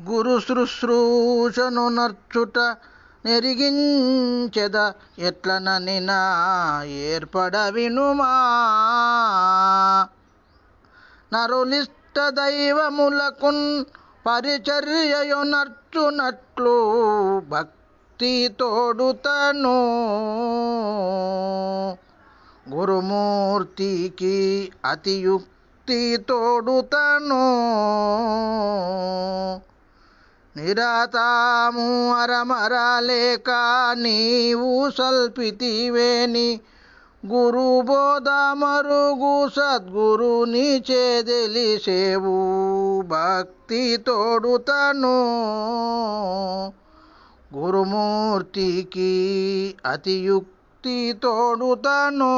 గురు శుశ్రూషను నర్చుట నెరిగించెద ఎట్లనని నా ఏర్పడ వినుమా నరులిష్ట దైవములకున్ పరిచర్యయు నర్చునట్లు భక్తి తోడుతను గురుమూర్తికి అతియుక్తి తోడుతను నిరాతాము అరమరలేక నీవు సల్పితివేని. గురు బోధ మరుగు సద్గురుని చేదెలిసేవు. భక్తి తోడుతను. గురుమూర్తికి అతియుక్తి తోడుతను.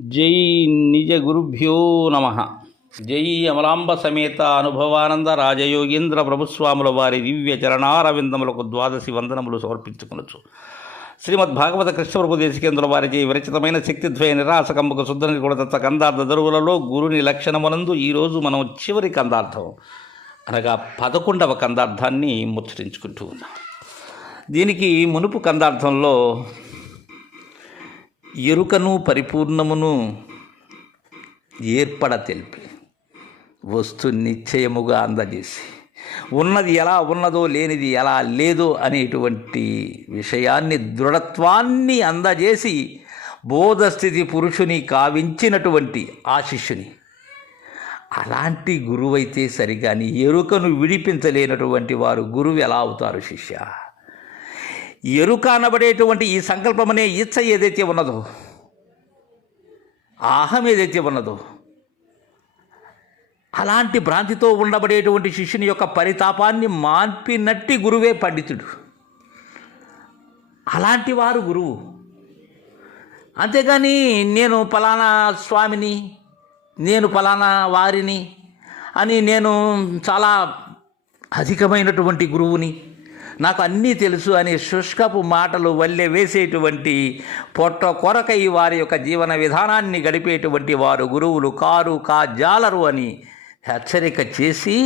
జై నిజ గురుభ్యో నమ. జై అమలాంబ సమేత అనుభవానంద రాజయోగీంద్ర ప్రభుస్వాముల వారి దివ్య చరణారవిందములకు ద్వాదశి వందనములు సమర్పించుకునొచ్చు శ్రీమద్ భాగవత కృష్ణప్రభు దేశికేంద్రుల వారిచే విరచితమైన శక్తిద్వయ నిరాశకంబకు శుద్ధని నిర్గుణదత్త కందార్థ దరువులలో గురుని లక్షణమునందు ఈరోజు మనం చివరి కందార్థం అనగా పదకొండవ కందార్థాన్ని ముచ్చరించుకుంటూ ఉన్నాం. దీనికి మునుపు కందార్థంలో ఎరుకను పరిపూర్ణమును ఏర్పడ తెలిపి వస్తు నిశ్చయముగా అందజేసి ఉన్నది ఎలా ఉన్నదో లేనిది ఎలా లేదో అనేటువంటి విషయాన్ని దృఢత్వాన్ని అందజేసి బోధస్థితి పురుషుని కావించినటువంటి ఆ శిష్యుని. అలాంటి గురువైతే సరిగాని ఎరుకను విడిపించలేనటువంటి వారు గురువు ఎలా అవుతారు శిష్య? ఎరుక అనబడేటువంటి ఈ సంకల్పమనే ఇచ్చ ఏదైతే ఉన్నదో ఆహం ఏదైతే ఉన్నదో అలాంటి భ్రాంతితో ఉండబడేటువంటి శిష్యుని యొక్క పరితాపాన్ని మాన్పినట్టి గురువే పండితుడు. అలాంటి వారు గురువు. అంతేగాని నేను ఫలానా స్వామిని నేను ఫలానా వారిని అని నేను చాలా అధికమైనటువంటి గురువుని నాకు అన్నీ తెలుసు అనే శుష్కపు మాటలు వల్లె వేసేటువంటి పొట్ట కొరకై వారి యొక్క జీవన విధానాన్ని గడిపేటువంటి వారు గురువులు కారు కా జాలరు అని హెచ్చరిక చేసి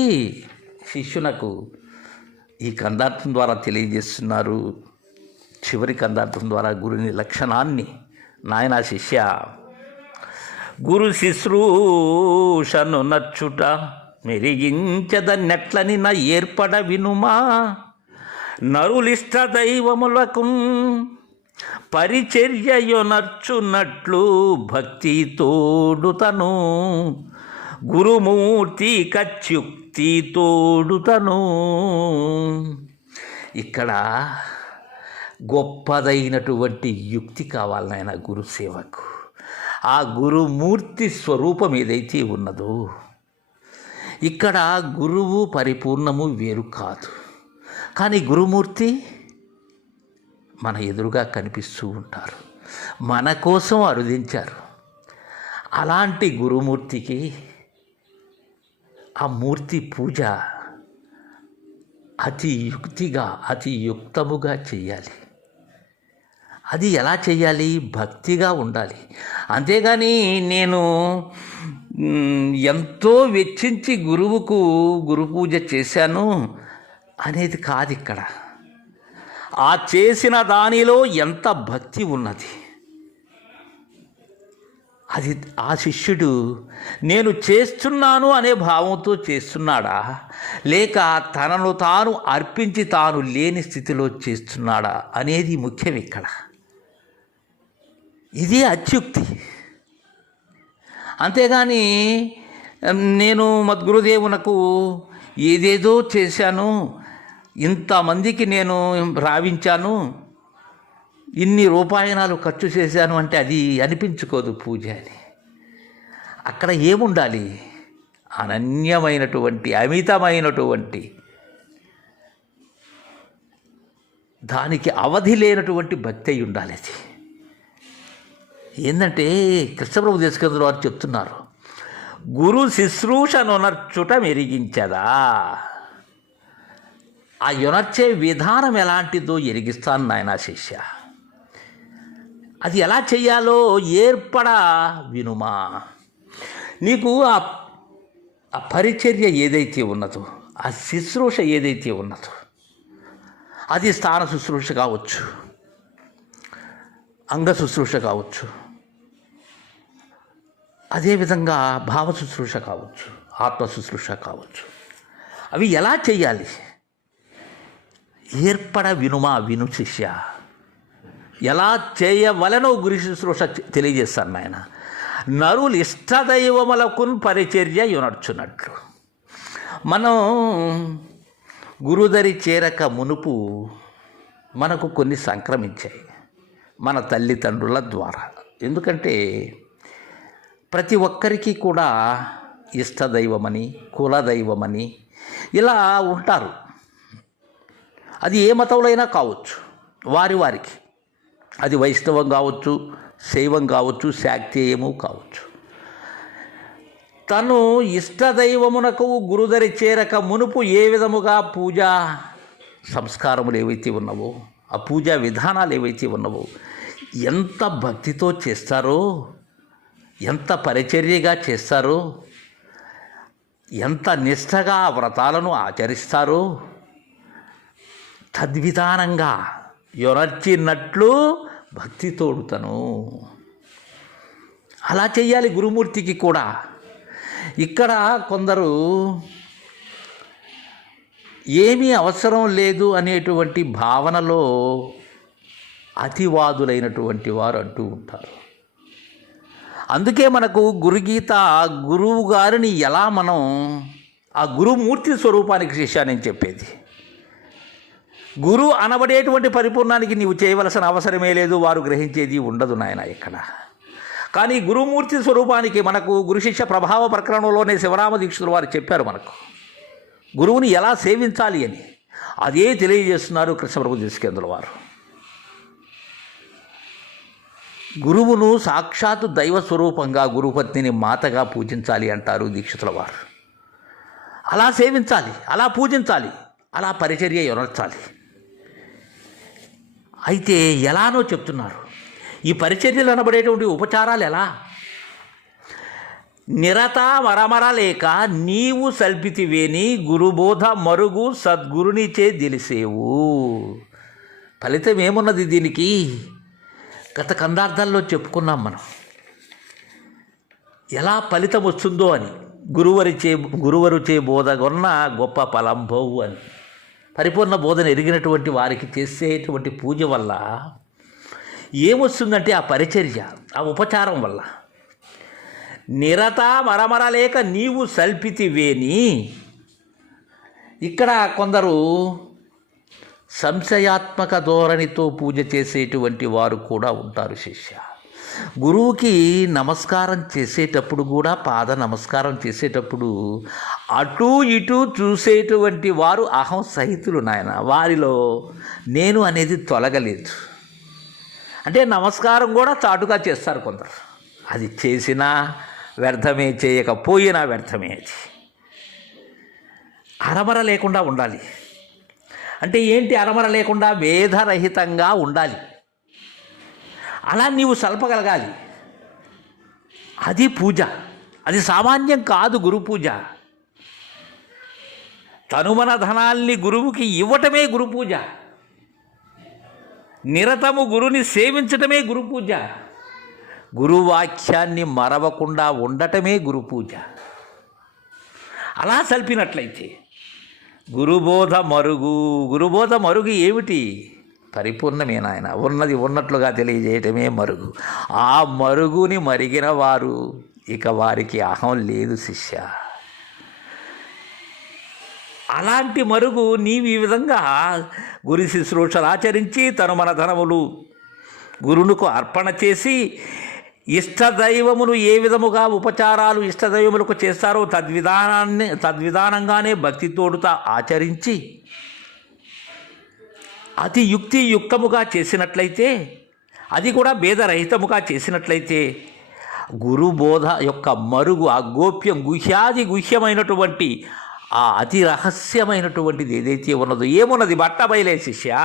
శిష్యునకు ఈ కందార్థం ద్వారా తెలియజేస్తున్నారు. చివరి కందార్థం ద్వారా గురుని లక్షణాన్ని నాయనా శిష్య. గురు శుశ్రూషను నచ్చుట మెరిగించదన్నెట్లని నా ఏర్పడ వినుమా. నరులిష్ట దైవములకు పరిచర్యయు నర్చున్నట్లు భక్తి తోడుతను గురుమూర్తి కచ్యుక్తి తోడుతను. ఇక్కడ గొప్పదైనటువంటి యుక్తి కావాలి నాయన ఆ గురుమూర్తి స్వరూపం ఏదైతే ఉన్నదో ఇక్కడ గురువు పరిపూర్ణము వేరు కాదు. కానీ గురుమూర్తి మన ఎదురుగా కనిపిస్తూ ఉంటారు. మన కోసం అరుదించారు. అలాంటి గురుమూర్తికి ఆ మూర్తి పూజ అతి యుక్తిగా అతి యుక్తముగా చేయాలి అది ఎలా చేయాలి భక్తిగా ఉండాలి. అంతేగాని నేను ఎంతో వెచ్చించి గురువుకు గురు పూజ చేశాను అనేది కాదు ఇక్కడ. ఆ చేసిన దానిలో ఎంత భక్తి ఉన్నది? అది ఆ శిష్యుడు నేను చేస్తున్నాను అనే భావంతో చేస్తున్నాడా? లేక తనను తాను అర్పించి తాను లేని స్థితిలో చేస్తున్నాడా అనేది ముఖ్యం ఇక్కడ. ఇది అత్యుక్తి. అంతేగాని నేను మద్గురుదేవునకు ఏదేదో చేశాను ఇంతమందికి నేను రావించాను ఇన్ని రూపాయనాలు ఖర్చు చేశాను అంటే అది అనిపించుకోదు పూజ అని. అక్కడ ఏముండాలి? అనన్యమైనటువంటి అమితమైనటువంటి దానికి అవధి లేనటువంటి భక్తి అయి ఉండాలి అది. ఏంటంటే కృష్ణప్రభు దేశకంద్రులు వారు చెప్తున్నారు గురు శుశ్రూషనునర్చుట మెరిగించదా? ఆ యునర్చే విధానం ఎలాంటిదో ఎరిగిస్తాను నాయన శిష్య. అది ఎలా చేయాలో ఏర్పడ వినుమా. నీకు ఆ ఆ పరిచర్య ఏదైతే ఉన్నదో ఆ శుశ్రూష ఏదైతే ఉన్నదో అది స్థాన శుశ్రూష కావచ్చు అంగ శుశ్రూష కావచ్చు అదేవిధంగా భావ శుశ్రూష కావచ్చు ఆత్మ శుశ్రూష కావచ్చు. అవి ఎలా చేయాలి ఏర్పడ వినుమా విను శిష్య. ఎలా చేయవలనో గురి శుశ్రూష తెలియజేస్తాను నాయన. నరులు ఇష్టదైవములకున్ పరిచర్య యునర్చున్నట్లు మనం గురుదరి చేరక మునుపు మనకు కొన్ని సంక్రమించాయి మన తల్లిదండ్రుల ద్వారా. ఎందుకంటే ప్రతి ఒక్కరికి కూడా ఇష్టదైవమని కులదైవమని ఇలా ఉంటారు. అది ఏ మతంలో అయినా కావచ్చు వారి వారికి. అది వైష్ణవం కావచ్చు శైవం కావచ్చు శాక్తేయము కావచ్చు. తను ఇష్టదైవమునకు గురుదరి చేరక మునుపు ఏ విధముగా పూజా సంస్కారములు ఏవైతే ఉన్నావో ఆ పూజా విధానాలు ఏవైతే ఉన్నావో ఎంత భక్తితో చేస్తారో ఎంత పరిచర్యగా చేస్తారో ఎంత నిష్టగా వ్రతాలను ఆచరిస్తారో తద్విధానంగా యొనర్చినట్లు భక్తి తోడుతను అలా చెయ్యాలి గురుమూర్తికి కూడా. ఇక్కడ కొందరు ఏమీ అవసరం లేదు అనేటువంటి భావనలో అతివాదులైనటువంటి వారు అంటూ ఉంటారు. అందుకే మనకు గురుగీత గురువు గారిని ఎలా మనం ఆ గురుమూర్తి స్వరూపానికి శిష్యానని చెప్పేది. గురువు అనబడేటువంటి పరిపూర్ణానికి నీవు చేయవలసిన అవసరమే లేదు వారు గ్రహించేది ఉండదు నాయన ఇక్కడ. కానీ గురుమూర్తి స్వరూపానికి మనకు గురుశిష్య ప్రభావ ప్రకరణంలోనే శివరామ దీక్షితులు వారు చెప్పారు మనకు. గురువుని ఎలా సేవించాలి అని. అదే తెలియజేస్తున్నారు కృష్ణప్రభు తీసుకేంద్రుల వారు. గురువును సాక్షాత్తు దైవ స్వరూపంగా గురుపత్నిని మాతగా పూజించాలి అంటారు దీక్షితుల వారు. అలా సేవించాలి అలా పూజించాలి అలా పరిచర్య ఎనర్చాలి అయితే ఎలానో చెప్తున్నారు. ఈ పరిచర్యలు అనబడేటువంటి ఉపచారాలు ఎలా? నిరత మరమర లేక నీవు సల్పితివేని గురుబోధ మరుగు సద్గురునిచే తెలిసేవు. ఫలితం ఏమున్నది దీనికి? గత కందార్థాల్లో చెప్పుకున్నాం మనం. ఎలా ఫలితం వస్తుందో అని. గురువరిచే గురువరుచే బోధగొన్న గొప్ప ఫలంభవు అని. పరిపూర్ణ బోధన ఎరిగినటువంటి వారికి చేసేటువంటి పూజ వల్ల ఏమొస్తుందంటే ఆ పరిచర్య ఆ ఉపచారం వల్ల. నిరత మరమరలేక నీవు సల్పితివేని ఇక్కడ కొందరు సంశయాత్మక ధోరణితో పూజ చేసేటువంటి వారు కూడా ఉంటారు శిష్య. గురువుకి నమస్కారం చేసేటప్పుడు కూడా పాద నమస్కారం చేసేటప్పుడు అటు ఇటు చూసేటువంటి వారు అహం సహితులు నాయన. వారిలో నేను అనేది తొలగలేదు. అంటే నమస్కారం కూడా చాటుగా చేస్తారు కొందరు. అది చేసినా వ్యర్థమే చేయకపోయినా వ్యర్థమే అది. అరమర లేకుండా ఉండాలి. అంటే ఏంటి అరమర లేకుండా? వేధరహితంగా ఉండాలి. అలా నీవు సల్పగలగాలి. అది పూజ. అది సామాన్యం కాదు గురు పూజ. తనుమన ధనాల్ని గురువుకి ఇవ్వటమే గురు పూజ. నిరతము గురుని సేవించటమే గురు పూజ. గురువాక్యాన్ని మరవకుండా ఉండటమే గురు పూజ. అలా సల్పినట్లయితే గురుబోధ మరుగు. గురుబోధ మరుగు ఏమిటి? పరిపూర్ణమే నాయన. ఉన్నది ఉన్నట్లుగా తెలియజేయటమే మరుగు. ఆ మరుగుని మరిగిన వారు ఇక వారికి అహం లేదు శిష్య. అలాంటి మరుగు నీవు ఈ విధంగా గురి శుశ్రూషలు ఆచరించి తను మన ధనములు గురువుకు అర్పణ చేసి ఇష్టదైవమును ఏ విధముగా ఉపచారాలు ఇష్టదైవములకు చేస్తారో తద్విధానాన్ని తద్విధానంగానే భక్తితోడుతా ఆచరించి అతి యుక్తియుక్తముగా చేసినట్లయితే అది కూడా భేదరహితముగా చేసినట్లయితే గురుబోధ యొక్క మరుగు ఆ గోప్యం గుహ్యాది గుహ్యమైనటువంటి ఆ అతి రహస్యమైనటువంటిది ఏదైతే ఉన్నదో ఏమున్నది బట్ట బయలే శిష్య?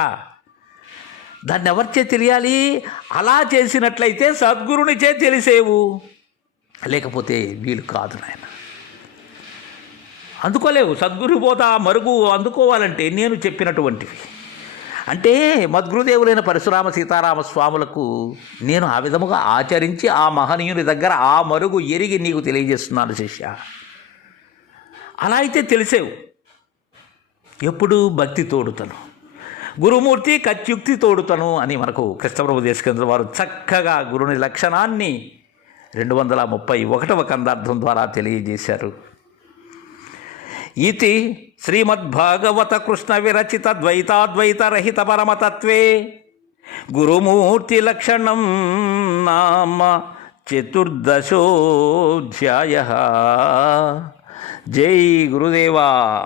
దాన్ని ఎవరిచే తెలియాలి? అలా చేసినట్లయితే సద్గురునిచే తెలిసేవు. లేకపోతే వీలు కాదు నాయన. అందుకోలేవు సద్గురు బోధ మరుగు అందుకోవాలంటే నేను చెప్పినటువంటివి. అంటే మద్గురుదేవులైన పరశురామ సీతారామ స్వాములకు నేను ఆ విధముగా ఆచరించి ఆ మహనీయుని దగ్గర ఆ మరుగు ఎరిగి నీకు తెలియజేస్తున్నాను శిష్య. అలా అయితే తెలిసేవు. ఎప్పుడు భక్తి తోడుతను. గురుమూర్తి కత్యుక్తి తోడుతను అని మనకు కృష్ణప్రభు దేశకేంద్ర వారు చక్కగా గురుని లక్షణాన్ని రెండు వందల ముప్పై ఒకటవ కందార్థం ద్వారా తెలియజేశారు. ఇది శ్రీమద్భాగవత కృష్ణ విరచిత ద్వైతాద్వైతరహిత పరమతత్వే గురుమూర్తి లక్షణం నామ చతుర్దశోధ్యాయ జై గురుదేవా